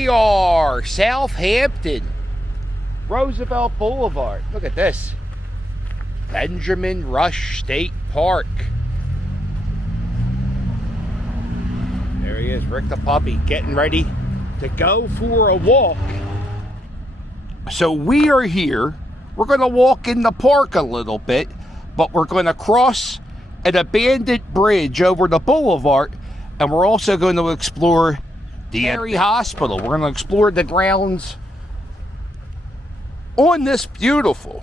we are, Southampton, Roosevelt Boulevard. Look at this. Benjamin Rush State Park. There he is, Rick the puppy, getting ready to go for a walk. So we are here. We're going to walk in the park a little bit, but we're going to cross an abandoned bridge over the boulevard, and we're also going to explore the Byberry Hospital. We're going to explore the grounds on this beautiful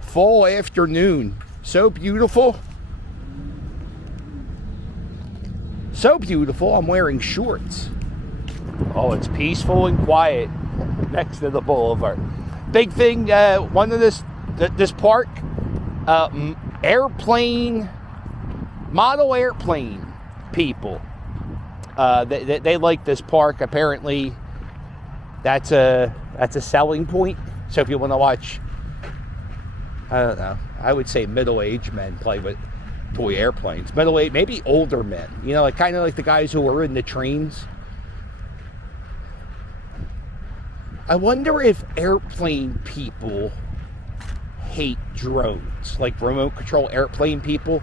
fall afternoon. So beautiful. So beautiful, I'm wearing shorts. Oh, it's peaceful and quiet next to the boulevard. Big thing, one of this park, model airplane people. They like this park. Apparently, that's a selling point. So if you want to watch, I don't know, I would say middle-aged men play with toy airplanes. Middle-aged, maybe older men. You know, kind of like the guys who were in the trains. I wonder if airplane people hate drones, like remote control airplane people.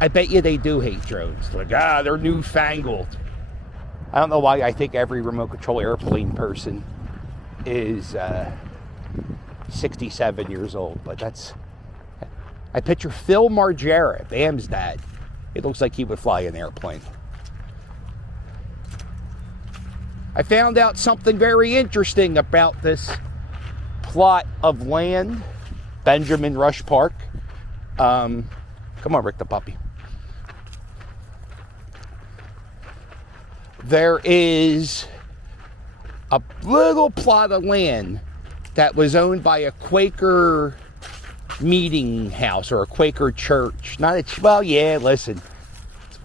I bet you they do hate drones. Like, they're newfangled. I don't know why I think every remote control airplane person is 67 years old, but I picture Phil Margera, Bam's dad. It looks like he would fly an airplane. I found out something very interesting about this plot of land, Benjamin Rush Park. Come on, Rick the puppy. There is a little plot of land that was owned by a Quaker meeting house or a Quaker church. Listen,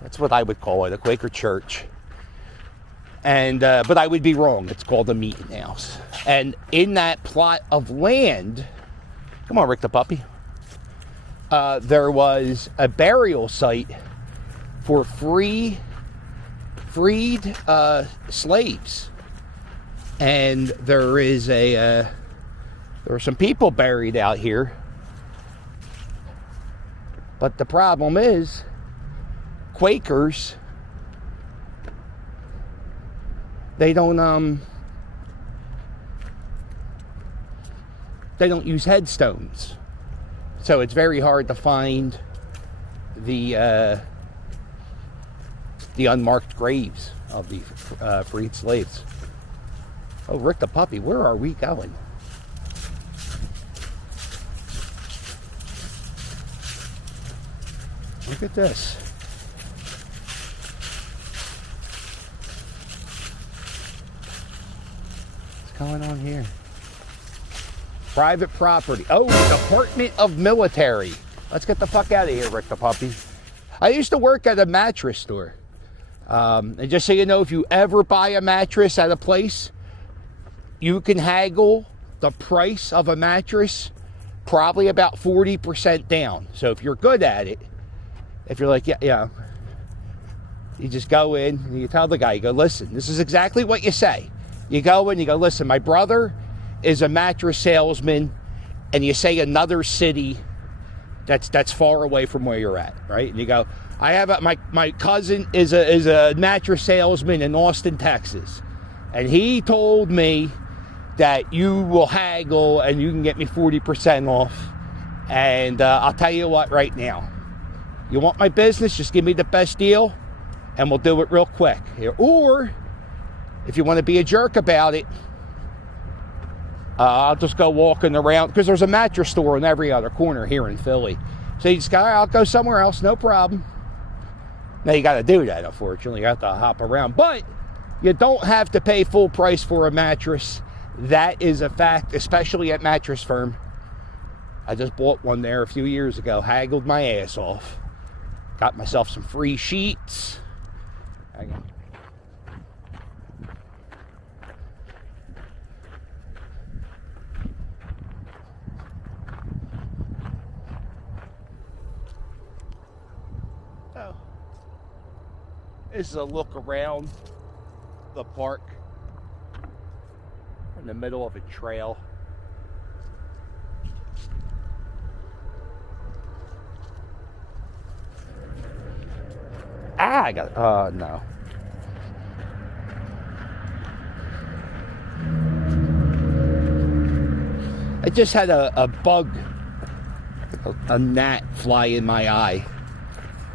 that's what I would call it, a Quaker church. And but I would be wrong. It's called a meeting house. And in that plot of land, come on, Rick the puppy, there was a burial site for freed slaves, and there were some people buried out here. But the problem is, Quakers, they don't use headstones, so it's very hard to find the unmarked graves of the freed slaves. Oh, Rick the puppy, where are we going? Look at this. What's going on here? Private property. Oh, Department of Military. Let's get the fuck out of here, Rick the puppy. I used to work at a mattress store. And just so you know, if you ever buy a mattress at a place, you can haggle the price of a mattress probably about 40% down. So if you're good at it, if you're like, yeah, you just go in and you tell the guy, you go, listen, this is exactly what you say. You go in, you go, listen, my brother is a mattress salesman, and you say another city that's far away from where you're at, right? And you go, I have my cousin is a mattress salesman in Austin, Texas, and he told me that you will haggle and you can get me 40% off. And I'll tell you what, right now, you want my business? Just give me the best deal, and we'll do it real quick. Or if you want to be a jerk about it, I'll just go walking around, because there's a mattress store in every other corner here in Philly. So you just go, I'll go somewhere else, no problem. Now you got to do that, unfortunately. You have to hop around. But you don't have to pay full price for a mattress. That is a fact, especially at Mattress Firm. I just bought one there a few years ago, haggled my ass off. Got myself some free sheets. Hang on. This is a look around the park. in the middle of a trail. Ah, I got, no. I just had a bug, a gnat fly in my eye.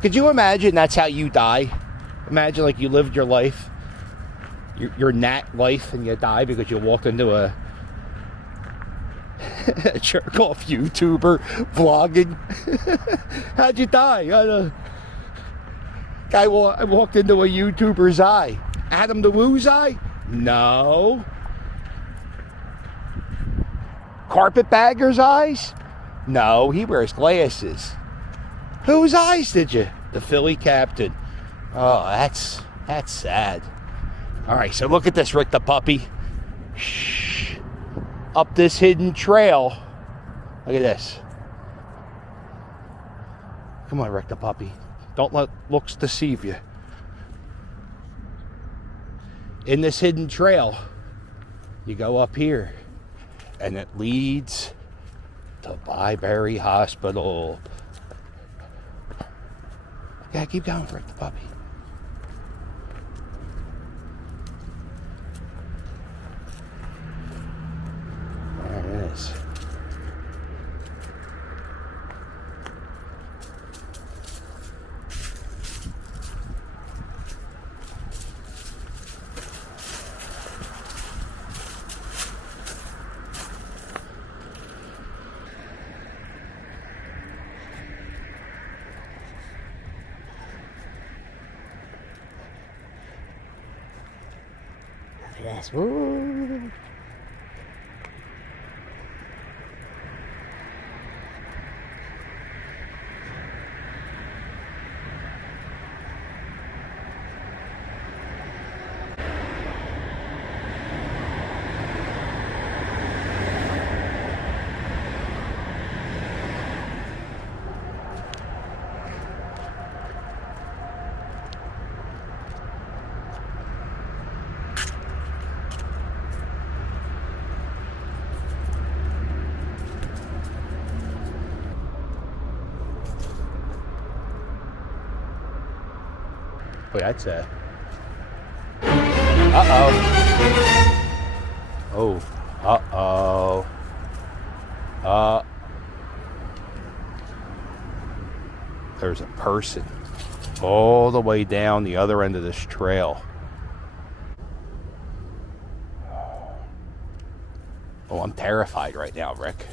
Could you imagine that's how you die? Imagine like you lived your life, your gnat life, and you die because you walked into a jerk-off YouTuber vlogging. How'd you die? I walked into a YouTuber's eye. Adam the Woo's eye? No. Carpetbagger's eyes? No, he wears glasses. Whose eyes did you? The Philly captain. Oh, that's sad. All right, so look at this, Rick the puppy. Shh. Up this hidden trail. Look at this. Come on, Rick the puppy. Don't let looks deceive you. In this hidden trail, you go up here, and it leads to Byberry Hospital. Yeah, keep going, Rick the puppy. There it is. Yes. Woo. Boy, that's a... Uh-oh. Oh. Uh-oh. There's a person all the way down the other end of this trail. Oh, I'm terrified right now, Rick.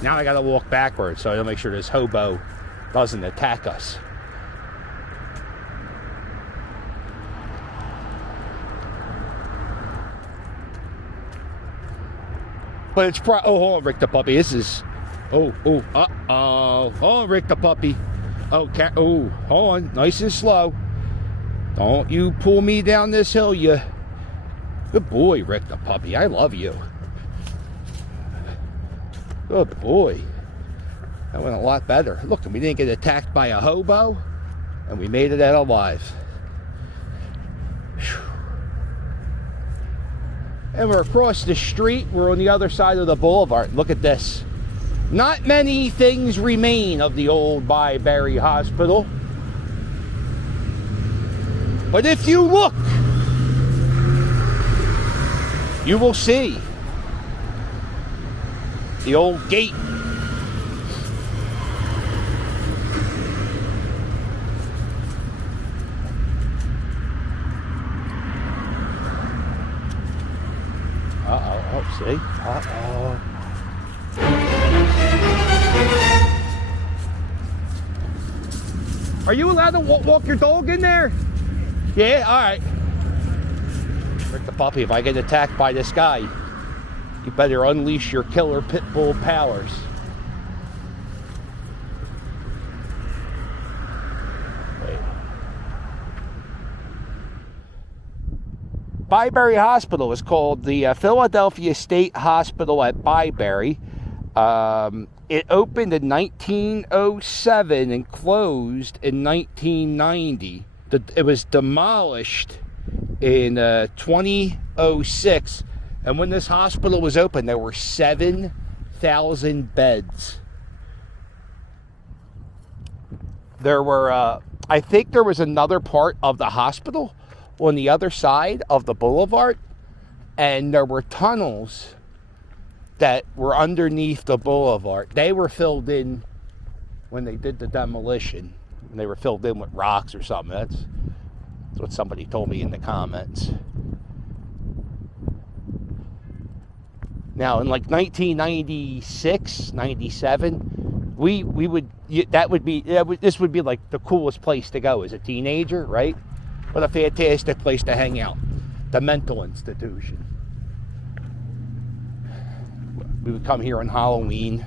Now I gotta walk backwards so I don't make sure this hobo doesn't attack us. But it's hold on, Rick the puppy. This is, hold on, Rick the puppy. Hold on, nice and slow. Don't you pull me down this hill, you. Good boy, Rick the puppy. I love you. Good boy. That went a lot better. Look, we didn't get attacked by a hobo, and we made it out alive. Whew. And we're across the street. We're on the other side of the boulevard. Look at this. Not many things remain of the old Byberry Hospital. But if you look, you will see the old gate. See? Are you allowed to walk your dog in there? Yeah, all right. Rick the puppy, if I get attacked by this guy, you better unleash your killer pit bull powers. Wait. Byberry Hospital is called the Philadelphia State Hospital at Byberry. It opened in 1907 and closed in 1990. It was demolished in 2006. And when this hospital was open, there were 7,000 beds. There were, I think there was another part of the hospital on the other side of the boulevard. And there were tunnels that were underneath the boulevard. They were filled in when they did the demolition. They were filled in with rocks or something. That's what somebody told me in the comments. Now, in like 1996, 97, this would be like the coolest place to go as a teenager, right? What a fantastic place to hang out. The mental institution. We would come here on Halloween.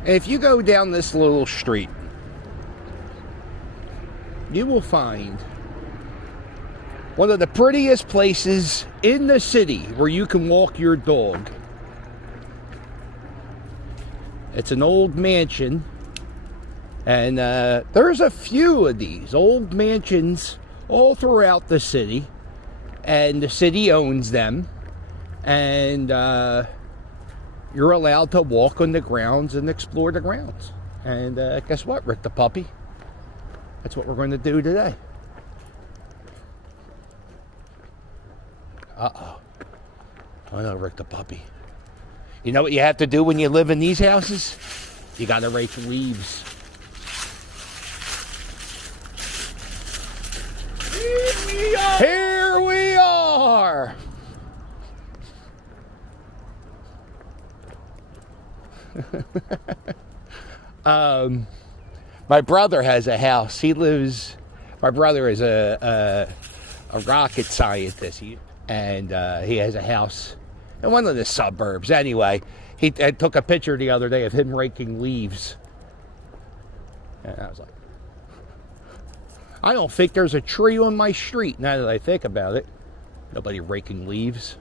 And if you go down this little street, you will find one of the prettiest places in the city where you can walk your dog. It's an old mansion, and there's a few of these old mansions all throughout the city, and the city owns them, and you're allowed to walk on the grounds and explore the grounds. And guess what, Rick the puppy? That's what we're going to do today. Uh-oh. I know, Rick the puppy. You know what you have to do when you live in these houses? You got to rake leaves. Here we are! My brother has a house. My brother is a rocket scientist, and he has a house in one of the suburbs. Anyway, I took a picture the other day of him raking leaves. And I was like, I don't think there's a tree on my street now that I think about it. Nobody raking leaves.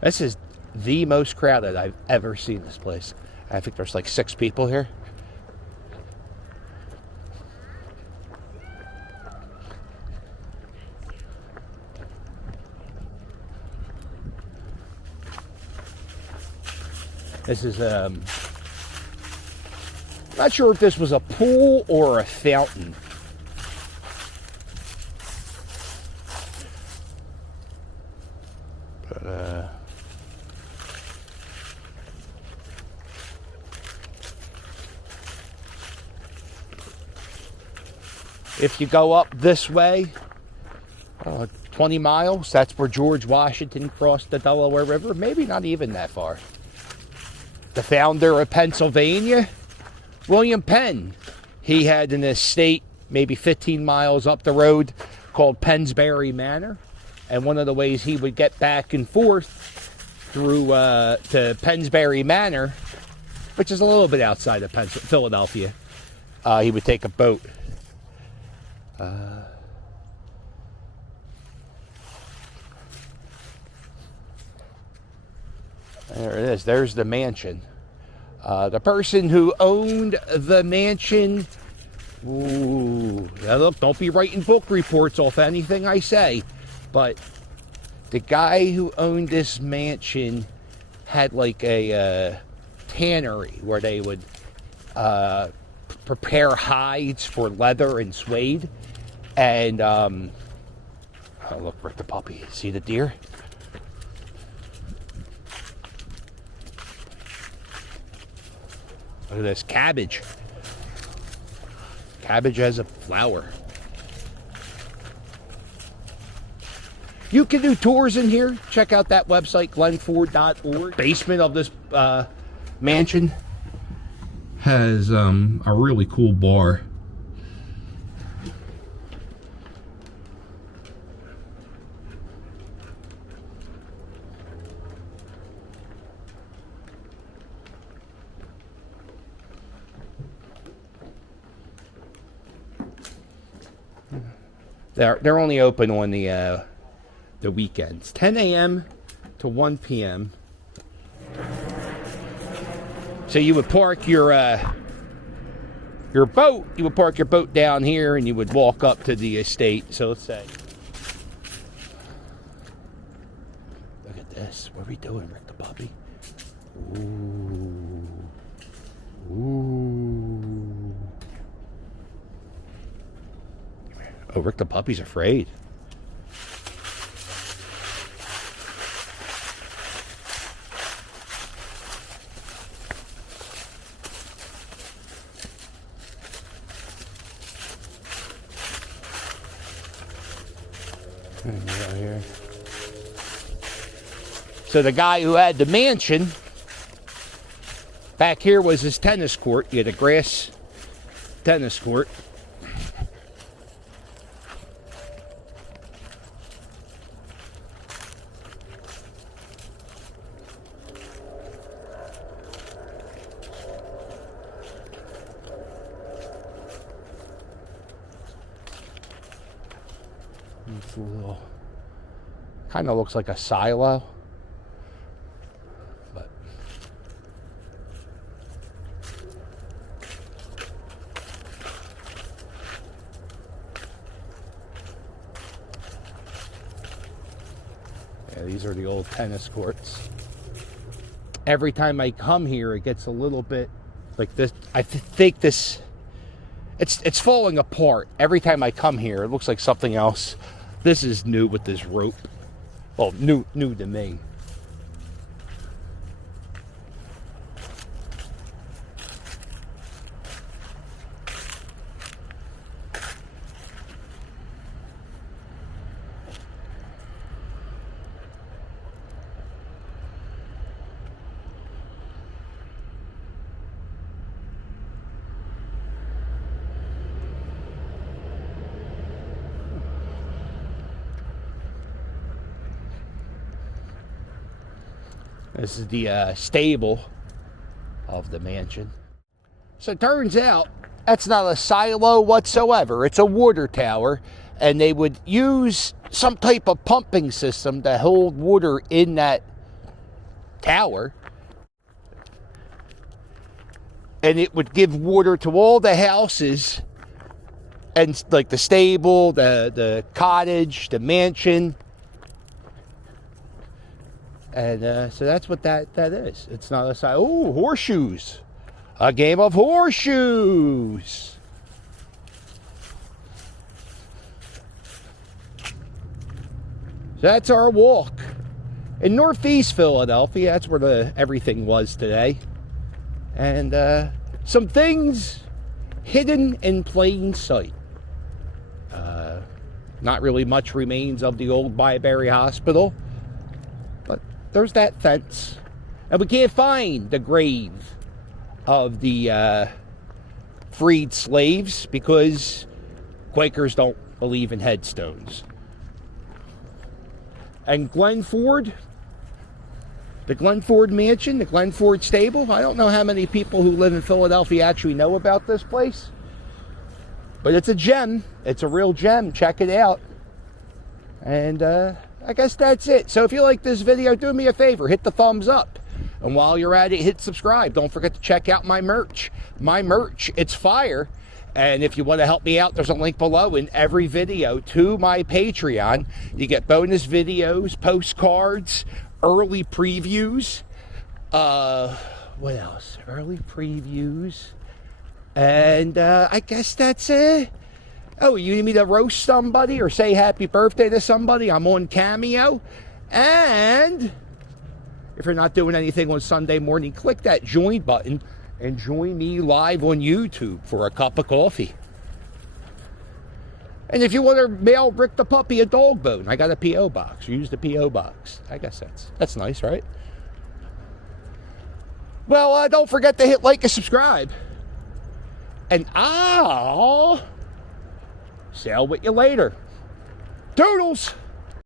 This is the most crowded I've ever seen this place. I think there's like 6 people here. This is not sure if this was a pool or a fountain. But if you go up this way, 20 miles, that's where George Washington crossed the Delaware River. Maybe not even that far. The founder of Pennsylvania, William Penn, he had an estate maybe 15 miles up the road called Pennsbury Manor. And one of the ways he would get back and forth through to Pennsbury Manor, which is a little bit outside of Philadelphia, he would take a boat. There it is. There's the mansion. The person who owned the mansion. Ooh, now look, don't be writing book reports off anything I say. But the guy who owned this mansion had like a tannery where they would prepare hides for leather and suede. And, oh, look, Rick the puppy. See the deer? Look at this cabbage. Cabbage has a flower. You can do tours in here. Check out that website, glenford.org. Basement of this mansion has a really cool bar. They're only open on the the weekends. 10 a.m. to 1 p.m. So you would park your boat. You would park your boat down here, and you would walk up to the estate. So let's say, look at this. What are we doing, Rick the puppy? Ooh, ooh. Oh, Rick the puppy's afraid. Here. So the guy who had the mansion, back here was his tennis court. He had a grass tennis court. It's a little, kind of looks like a silo, but yeah, these are the old tennis courts. Every time I come here, it gets a little bit like this. I think this, it's falling apart. Every time I come here, it looks like something else. This is new with this rope. Well, new to me. This is the stable of the mansion. So it turns out that's not a silo whatsoever. It's a water tower, and they would use some type of pumping system to hold water in that tower. And it would give water to all the houses, and like the stable, the cottage, the mansion. And so that's what that is. It's not a side. Oh, horseshoes. A game of horseshoes. So that's our walk in Northeast Philadelphia. That's where everything was today. And some things hidden in plain sight. Not really much remains of the old Byberry Hospital. There's that fence. And we can't find the grave of the freed slaves because Quakers don't believe in headstones. And Glenford, the Glenford mansion, the Glenford stable. I don't know how many people who live in Philadelphia actually know about this place. But it's a gem. It's a real gem. Check it out. And I guess that's it. So if you like this video, do me a favor, hit the thumbs up. And while you're at it, hit subscribe. Don't forget to check out my merch. My merch, it's fire. And if you want to help me out, there's a link below in every video to my Patreon. You get bonus videos, postcards, early previews. What else? Early previews. And I guess that's it. Oh, you need me to roast somebody or say happy birthday to somebody? I'm on Cameo. And if you're not doing anything on Sunday morning, click that join button and join me live on YouTube for a cup of coffee. And if you want to mail Rick the puppy a dog bone, I got a P.O. box. Use the P.O. box. I guess that's nice, right? Well, don't forget to hit like and subscribe. And I'll sail with you later. Toodles!